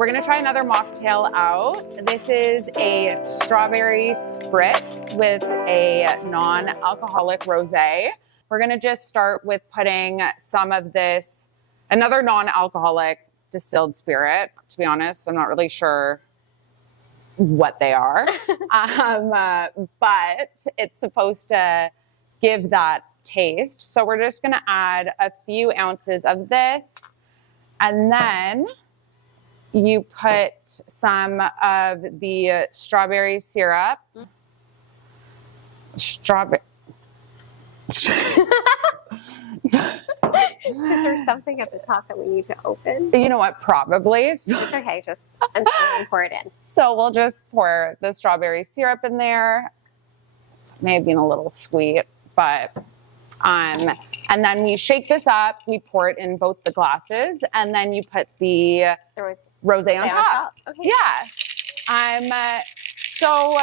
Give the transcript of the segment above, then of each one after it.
we're gonna try another mocktail out. This is a strawberry spritz with a non-alcoholic rosé. We're gonna just start with putting some of this, another non-alcoholic distilled spirit. To be honest, I'm not really sure what they are, but it's supposed to give that taste. So we're just gonna add a few ounces of this, and then you put some of the strawberry syrup. Strawberry. Is there something at the top that we need to open? You know what? Probably. It's okay. Just I'm going to pour it in. So we'll just pour the strawberry syrup in there. May have been a little sweet, but and then we shake this up. We pour it in both the glasses, and then you put the rosé on top. Okay. Yeah. So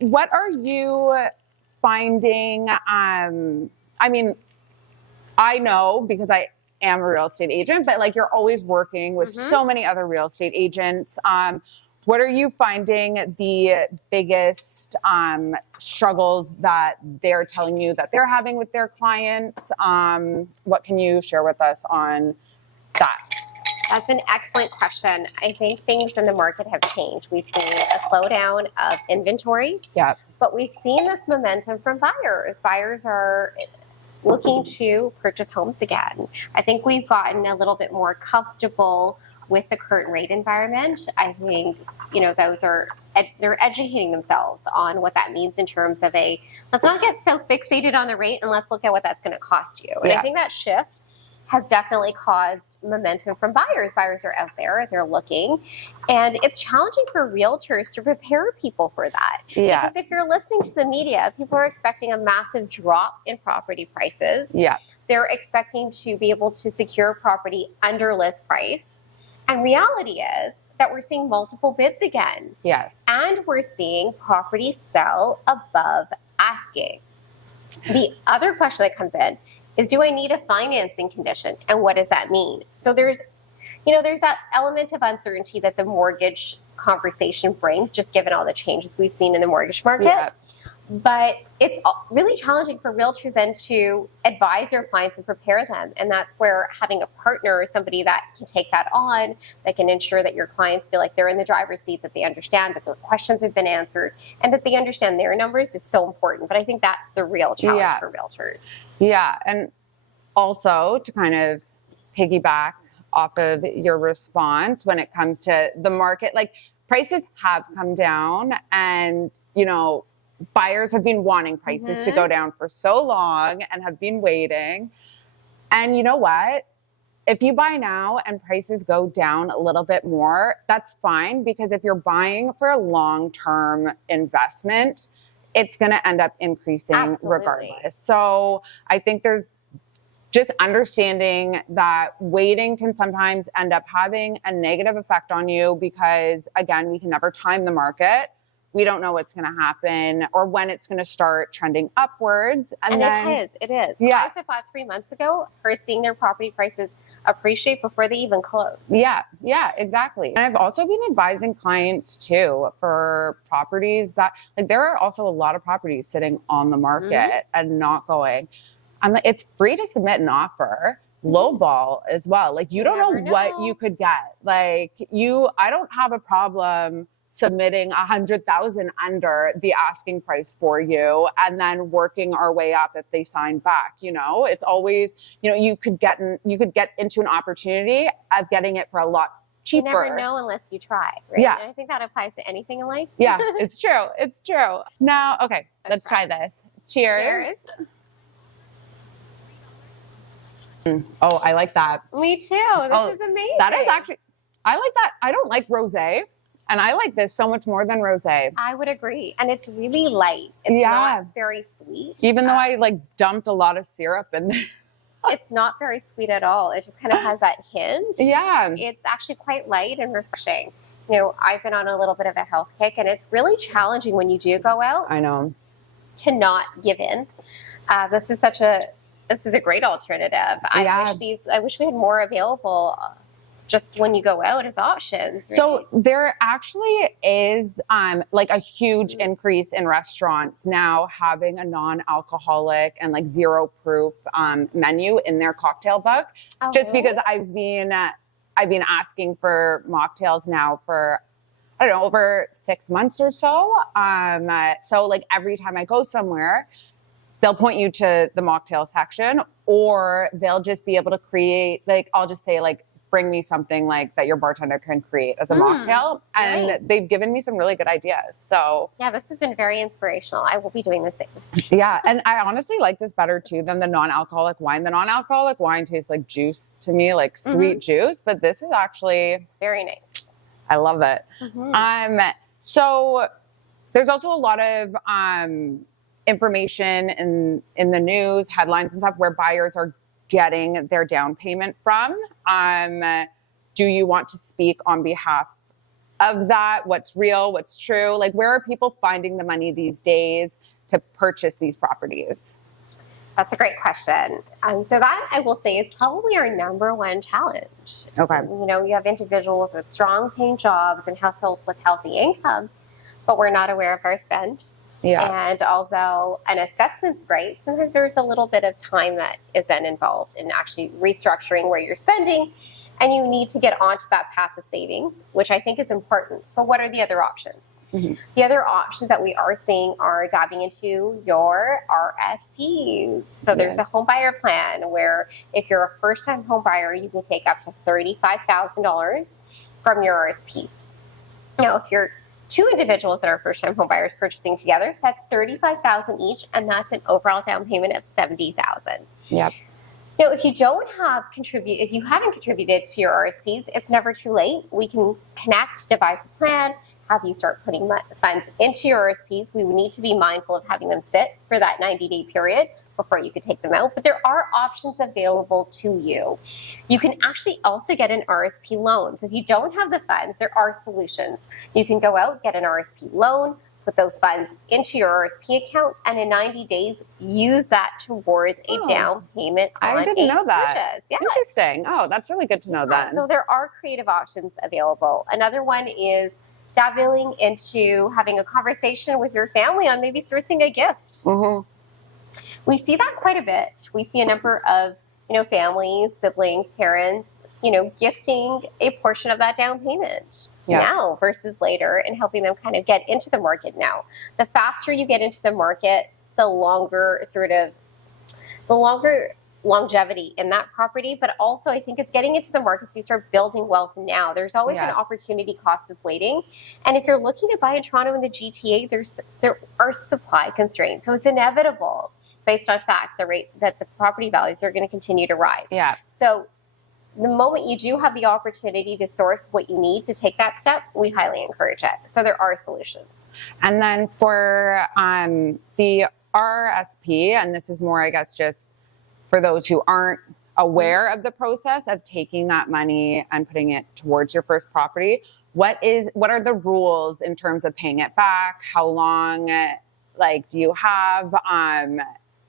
what are you finding? I mean, I know because I am a real estate agent, but like you're always working with so many other real estate agents. What are you finding the biggest struggles that they're telling you that they're having with their clients? What can you share with us on that? That's an excellent question. I think things in the market have changed. We've seen a slowdown of inventory, but we've seen this momentum from buyers. Buyers are looking to purchase homes again. I think we've gotten a little bit more comfortable with the current rate environment. I think, they're educating themselves on what that means in terms of let's not get so fixated on the rate and let's look at what that's going to cost you. And I think that shift has definitely caused momentum from buyers. Buyers are out there, they're looking, and it's challenging for realtors to prepare people for that. Yeah. Because if you're listening to the media, people are expecting a massive drop in property prices. Yeah. They're expecting to be able to secure property under list price. And reality is that we're seeing multiple bids again. Yes. And we're seeing properties sell above asking. The other question that comes in is, do I need a financing condition? And what does that mean? So there's that element of uncertainty that the mortgage conversation brings, just given all the changes we've seen in the mortgage market. Yeah. But it's really challenging for realtors then to advise their clients and prepare them. And that's where having a partner or somebody that can take that on, that can ensure that your clients feel like they're in the driver's seat, that they understand that their questions have been answered, and that they understand their numbers is so important. But I think that's the real challenge for realtors. Yeah. And also to kind of piggyback off of your response when it comes to the market, like prices have come down, and, buyers have been wanting prices to go down for so long and have been waiting. And you know what? If you buy now and prices go down a little bit more, that's fine, because if you're buying for a long-term investment, it's going to end up increasing regardless. So I think there's just understanding that waiting can sometimes end up having a negative effect on you, because again, we can never time the market. We don't know what's going to happen or when it's going to start trending upwards. And then, it is. Yeah. Clients that bought 3 months ago are seeing their property prices appreciate before they even close. Yeah, exactly. And I've also been advising clients too for properties that, like, there are also a lot of properties sitting on the market and not going. I'm like, it's free to submit an offer, lowball as well. Like, you don't know what you could get. Like, I don't have a problem submitting 100,000 under the asking price for you, and then working our way up if they sign back. It's always, you could get into an opportunity of getting it for a lot cheaper. You never know unless you try, right? Yeah. And I think that applies to anything in life. Yeah, it's true. It's true. Now, okay, let's try this. Cheers. Oh, I like that. Me too. This is amazing. That is actually, I like that. I don't like rosé, and I like this so much more than rosé. I would agree. And it's really light. It's not very sweet. Even though I dumped a lot of syrup in there. It's not very sweet at all. It just kind of has that hint. Yeah. It's actually quite light and refreshing. I've been on a little bit of a health kick, and it's really challenging when you do go out. I know. To not give in. This is a great alternative. I wish we had more available just when you go out as options. Right? So there actually is like a huge increase in restaurants now having a non-alcoholic and like zero proof menu in their cocktail book. Oh, just really? because I've been asking for mocktails now for, I don't know, over 6 months or so. So like every time I go somewhere, they'll point you to the mocktail section, or they'll just be able to create, like, I'll just say like, bring me something like that your bartender can create as a mocktail. And nice. they've given me some really good ideas. So yeah, this has been very inspirational. I will be doing the same. yeah. And I honestly like this better too than the non-alcoholic wine. The non-alcoholic wine tastes like juice to me, like sweet juice, but this is actually very nice. I love it. So there's also a lot of information in the news, headlines and stuff where buyers are getting their down payment from. Do you want to speak on behalf of that? What's real? What's true? Like, where are people finding the money these days to purchase these properties? That's a great question. So that, I will say, is probably our number one challenge. Okay. You know, you have individuals with strong paying jobs and households with healthy income, but we're not aware of our spend. Yeah. And although an assessment's great, sometimes there's a little bit of time that is then involved in actually restructuring where you're spending, and you need to get onto that path of savings, which I think is important. But what are the other options? The other options that we are seeing are dabbing into your RSPs. So there's a home buyer plan where if you're a first-time home buyer, you can take up to $35,000 from your RSPs. Now, if you're two individuals that are first-time home buyers purchasing together, that's $35,000 each, and that's an overall down payment of $70,000. Yep. Now, if you if you haven't contributed to your RSPs, it's never too late. We can connect, devise a plan, have you start putting funds into your RSPs. We would need to be mindful of having them sit for that 90-day period before you could take them out. But there are options available to you. You can actually also get an RSP loan. So if you don't have the funds, there are solutions. You can go out, get an RSP loan, put those funds into your RSP account, and in 90 days, use that towards a down payment on I didn't know that. purchase. Yes. Interesting. Oh, that's really good to know that. So there are creative options available. Another one is dabbling into having a conversation with your family on maybe sourcing a gift. We see that quite a bit. We see a number of, families, siblings, parents, gifting a portion of that down payment now versus later, and helping them kind of get into the market now. The faster you get into the market, the longer longevity in that property, but also I think it's getting into the market so you start building wealth now. There's always an opportunity cost of waiting. And if you're looking to buy in Toronto in the GTA, there are supply constraints. So it's inevitable based on facts that the property values are going to continue to rise. Yeah. So the moment you do have the opportunity to source what you need to take that step, we highly encourage it. So there are solutions. And then for the RSP, and this is more, I guess, just for those who aren't aware of the process of taking that money and putting it towards your first property, what are the rules in terms of paying it back? How long, do you have?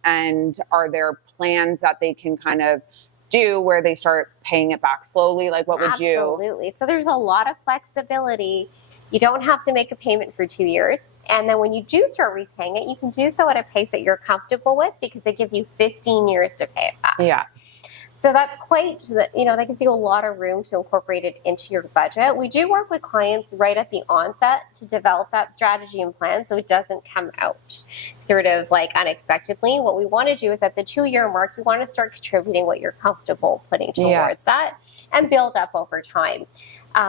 And are there plans that they can kind of do where they start paying it back slowly? Like, what would you? Absolutely. So there's a lot of flexibility. You don't have to make a payment for 2 years. And then when you do start repaying it, you can do so at a pace that you're comfortable with because they give you 15 years to pay it back. Yeah. So that's that gives you a lot of room to incorporate it into your budget. We do work with clients right at the onset to develop that strategy and plan so it doesn't come out sort of like unexpectedly. What we want to do is at the 2-year mark, you want to start contributing what you're comfortable putting towards that and build up over time.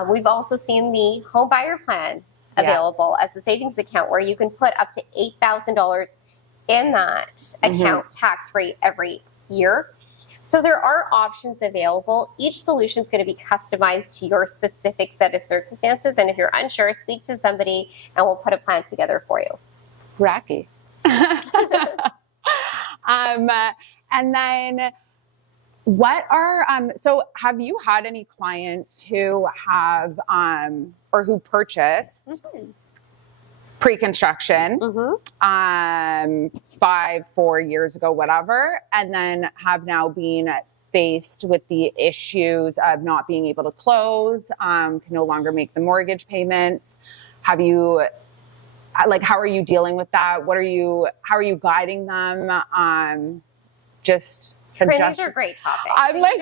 We've also seen the home buyer plan available as a savings account where you can put up to $8,000 in that account tax-free every year. So there are options available. Each solution is going to be customized to your specific set of circumstances. And if you're unsure, speak to somebody and we'll put a plan together for you. Racky. And then what are, so have you had any clients who have, or who purchased pre-construction, 4 years ago, whatever, and then have now been faced with the issues of not being able to close, can no longer make the mortgage payments. Have you, like, how are you dealing with that? How are you guiding them? Just suggestions. These are great topics. I'm like,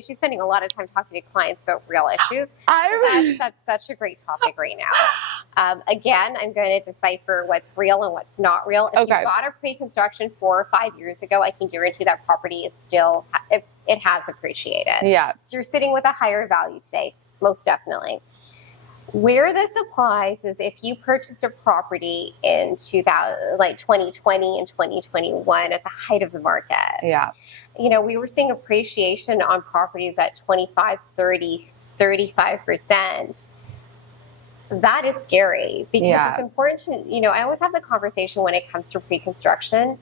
she's spending a lot of time talking to clients about real issues. That's such a great topic right now. Again, I'm going to decipher what's real and what's not real. If you bought a pre-construction 4 or 5 years ago, I can guarantee that property is still, it has appreciated. Yeah. So you're sitting with a higher value today, most definitely. Where this applies is if you purchased a property in 2020 and 2021 at the height of the market. Yeah. You know, we were seeing appreciation on properties at 25, 30, 35%. That is scary because it's important to, you know, I always have the conversation when it comes to pre-construction.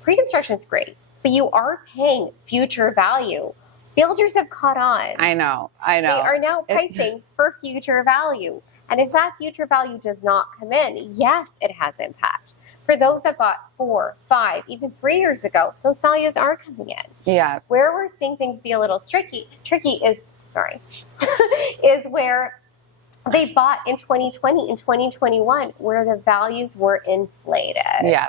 Pre-construction is great, but you are paying future value. Builders have caught on. I know. They are now pricing for future value. And if that future value does not come in, yes, it has impact. For those that bought 4, 5, even 3 years ago, those values are coming in. Yeah. Where we're seeing things be a little tricky is, is where they bought in 2020 and 2021, where the values were inflated. Yeah.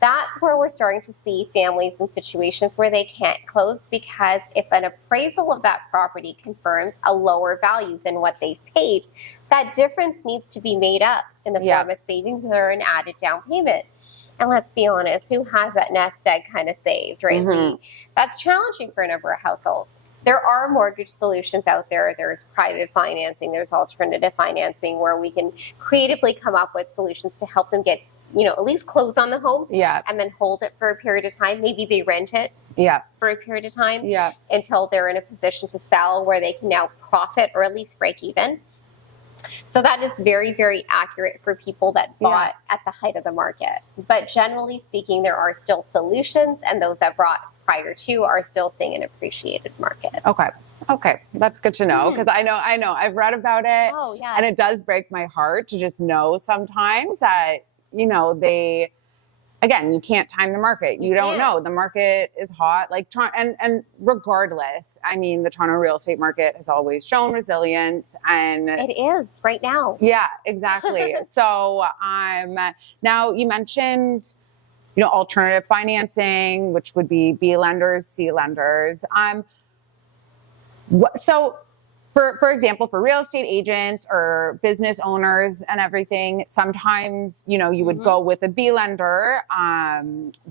That's where we're starting to see families in situations where they can't close because if an appraisal of that property confirms a lower value than what they paid, that difference needs to be made up in the form of savings or an added down payment. And let's be honest, who has that nest egg kind of saved, right? Mm-hmm. That's challenging for a number of households. There are mortgage solutions out there. There's private financing. There's alternative financing where we can creatively come up with solutions to help them get, you know, at least close on the home and then hold it for a period of time. Maybe they rent it for a period of time until they're in a position to sell where they can now profit or at least break even. So that is very, very accurate for people that bought at the height of the market. But generally speaking, there are still solutions, and those that bought prior to are still seeing an appreciated market. Okay. That's good to know because I know. I've read about it. Oh, yeah. And it does break my heart to just know sometimes that, you know, again, you can't time the market. You don't know. The market is hot. Like, and regardless, I mean, the Toronto real estate market has always shown resilience, and it is right now. Yeah, exactly. So, now you mentioned, you know, alternative financing, which would be B lenders, C lenders. So, for example, for real estate agents or business owners and everything, sometimes, you know, you would go with a B lender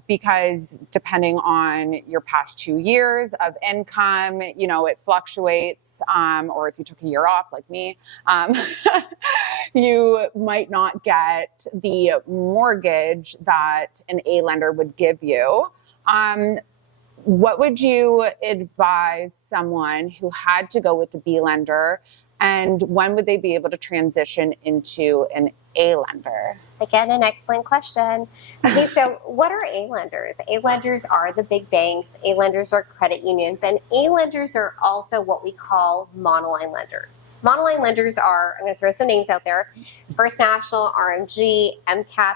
because depending on your past 2 years of income, you know, it fluctuates. Or if you took a year off like me, you might not get the mortgage that an A lender would give you. What would you advise someone who had to go with the B lender, and when would they be able to transition into an A lender? Again, an excellent question. Okay, so what are A lenders? A lenders are the big banks. A lenders are credit unions, and A lenders are also what we call monoline lenders. Monoline lenders are, I'm going to throw some names out there, First National, RMG, MCAP.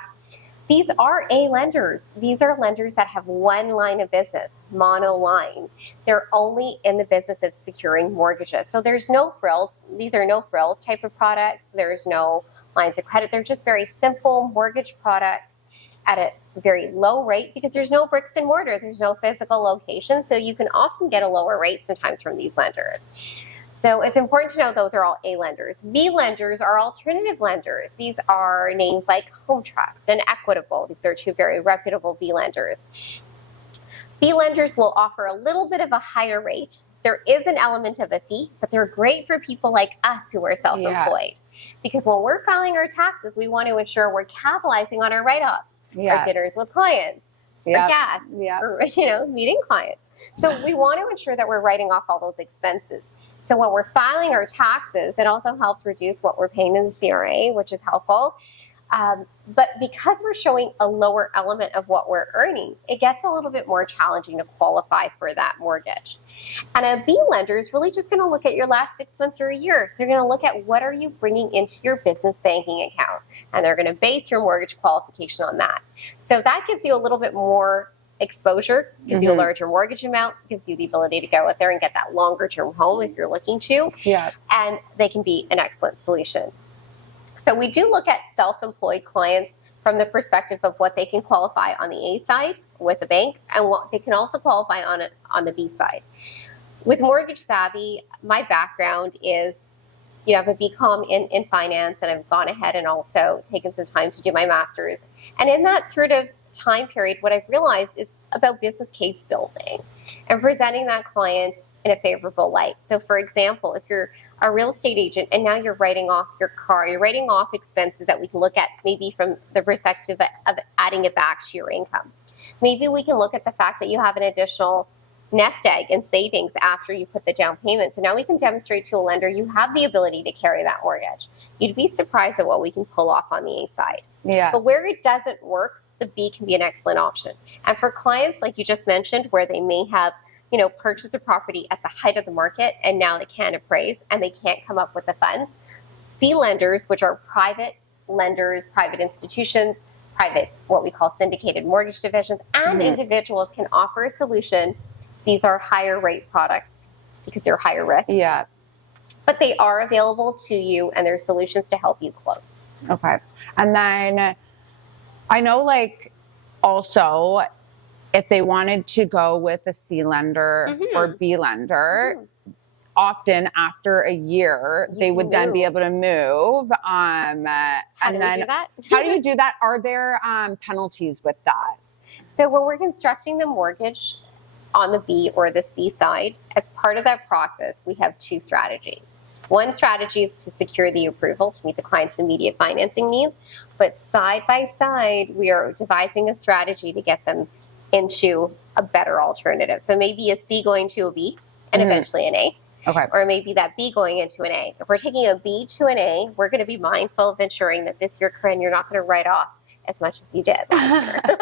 These are A lenders. These are lenders that have one line of business, monoline. They're only in the business of securing mortgages. So there's no frills. These are no frills type of products. There's no lines of credit. They're just very simple mortgage products at a very low rate because there's no bricks and mortar. There's no physical location. So you can often get a lower rate sometimes from these lenders. So it's important to know those are all A lenders. B lenders are alternative lenders. These are names like Home Trust and Equitable. These are two very reputable B lenders. B lenders will offer a little bit of a higher rate. There is an element of a fee, but they're great for people like us who are self-employed. Because when we're filing our taxes, we want to ensure we're capitalizing on our write-offs, our dinners with clients, our gas, or, you know, meeting clients. So we want to ensure that we're writing off all those expenses. So when we're filing our taxes, it also helps reduce what we're paying in the CRA, which is helpful. But because we're showing a lower element of what we're earning, it gets a little bit more challenging to qualify for that mortgage. And a B lender is really just going to look at your last 6 months or a year. They're going to look at what are you bringing into your business banking account, and they're going to base your mortgage qualification on that. So that gives you a little bit more exposure, gives you a larger mortgage amount, gives you the ability to go out there and get that longer term home if you're looking to. Yeah. And they can be an excellent solution. So we do look at self-employed clients from the perspective of what they can qualify on the A side with the bank and what they can also qualify on the B side. With Mortgage Savvy, my background is, I have a BCom in finance, and I've gone ahead and also taken some time to do my master's. And in that sort of time period, what I've realized is about business case building and presenting that client in a favorable light. So for example, if you're a real estate agent and now you're writing off your car, you're writing off expenses that we can look at maybe from the perspective of adding it back to your income. Maybe we can look at the fact that you have an additional nest egg in savings after you put the down payment. So now we can demonstrate to a lender you have the ability to carry that mortgage. You'd be surprised at what we can pull off on the A side. Yeah. But where it doesn't work, the B can be an excellent option. And for clients, like you just mentioned, where they may have, purchased a property at the height of the market and now they can't appraise and they can't come up with the funds, C lenders, which are private lenders, private institutions, private, what we call syndicated mortgage divisions, and individuals can offer a solution. These are higher rate products because they're higher risk. Yeah. But they are available to you and there's solutions to help you close. Okay. And then I know also if they wanted to go with a C lender or B lender, often after a year, they would then be able to move. How do we do that? How do you do that? Are there penalties with that? So when we're constructing the mortgage on the B or the C side, as part of that process, we have two strategies. One strategy is to secure the approval to meet the client's immediate financing needs, but side by side, we are devising a strategy to get them into a better alternative. So maybe a C going to a B and eventually an A. Okay. Or maybe that B going into an A. If we're taking a B to an A, we're going to be mindful of ensuring that this year, Corinne, you're not going to write off as much as you did last year.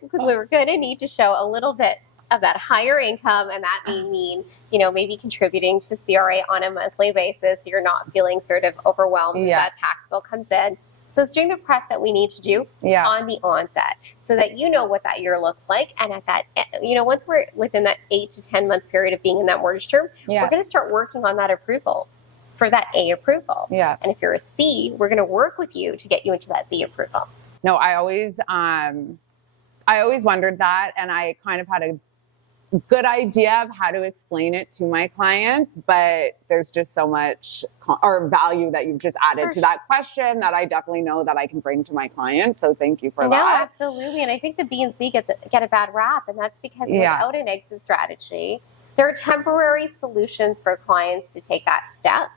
Because we're going to need to show a little bit of that higher income, and that may mean, maybe contributing to CRA on a monthly basis so you're not feeling sort of overwhelmed as that tax bill comes in. So it's doing the prep that we need to do on the onset so that you know what that year looks like. And at that, once we're within that 8 to 10 month period of being in that mortgage term, we're going to start working on that approval for that A approval. Yeah. And if you're a C, we're going to work with you to get you into that B approval. No, I always wondered that, and I kind of had a good idea of how to explain it to my clients, but there's just so much value that you've just added to that question that I definitely know that I can bring to my clients. So thank you for that. No, absolutely. And I think the B and C get a bad rap, and that's because without an exit strategy, there are temporary solutions for clients to take that step.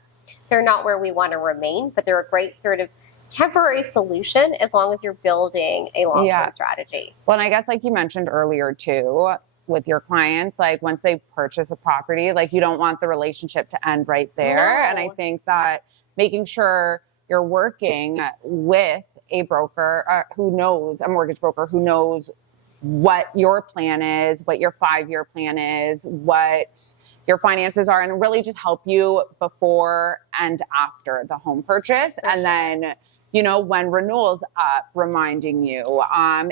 They're not where we want to remain, but they're a great sort of temporary solution as long as you're building a long-term strategy. Well, and I guess like you mentioned earlier too, with your clients, once they purchase a property, you don't want the relationship to end right there. No. And I think that making sure you're working with a broker a mortgage broker who knows what your plan is, what your 5-year plan is, what your finances are, and really just help you before and after the home purchase. And then, when renewal's up, reminding you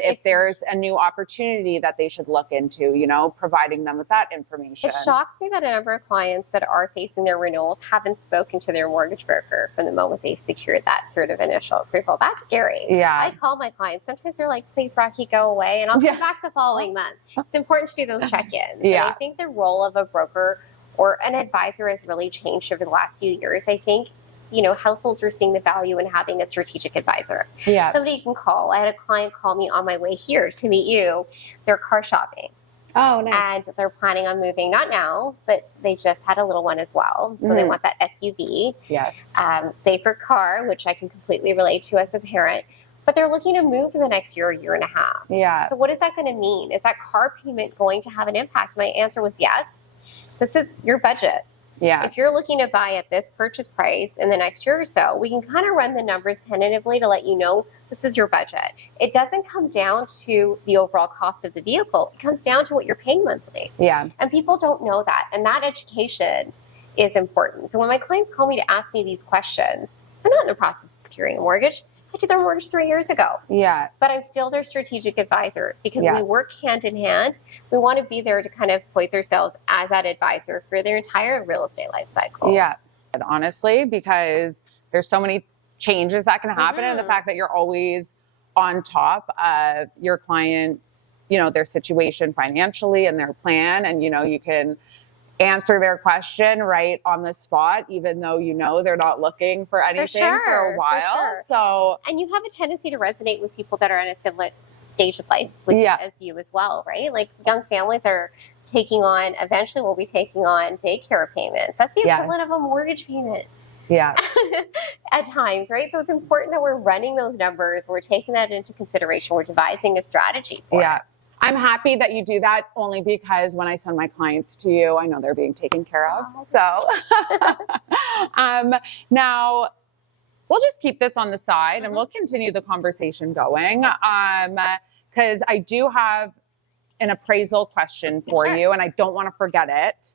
if there's a new opportunity that they should look into, providing them with that information. It shocks me that a number of clients that are facing their renewals haven't spoken to their mortgage broker from the moment they secured that sort of initial approval. That's scary. Yeah. I call my clients. Sometimes they're like, please, Rocky, go away. And I'll come back the following month. It's important to do those check-ins. Yeah. And I think the role of a broker or an advisor has really changed over the last few years. I think households are seeing the value in having a strategic advisor. Yeah. Somebody you can call. I had a client call me on my way here to meet you. They're car shopping. Oh, nice. And they're planning on moving, not now, but they just had a little one as well. So they want that SUV. Yes. Safer car, which I can completely relate to as a parent. But they're looking to move in the next year and a half. Yeah. So what is that going to mean? Is that car payment going to have an impact? My answer was yes. This is your budget. Yeah. If you're looking to buy at this purchase price in the next year or so, we can kind of run the numbers tentatively to let you know this is your budget. It doesn't come down to the overall cost of the vehicle. It comes down to what you're paying monthly. Yeah. And people don't know that. And that education is important. So when my clients call me to ask me these questions, I'm not in the process of securing a mortgage. I did their mortgage 3 years ago. Yeah. But I'm still their strategic advisor because Yeah. we work hand in hand. We want to be there to kind of poise ourselves as that advisor for their entire real estate life cycle. Yeah. Honestly, because there's so many changes that can happen, and the fact that you're always on top of your clients, you know, their situation financially and their plan, and, you know, you can answer their question right on the spot, even though you know they're not looking for anything for a while. For sure. So, and you have a tendency to resonate with people that are in a similar stage of life with you as you as well, right? Like young families are taking on, eventually will be taking on daycare payments. That's the equivalent of a mortgage payment. Yeah. At times, right? So it's important that we're running those numbers. We're taking that into consideration. We're devising a strategy for it. I'm happy that you do that, only because when I send my clients to you, I know they're being taken care of. So now we'll just keep this on the side and we'll continue the conversation going. Because I do have an appraisal question for you and I don't want to forget it.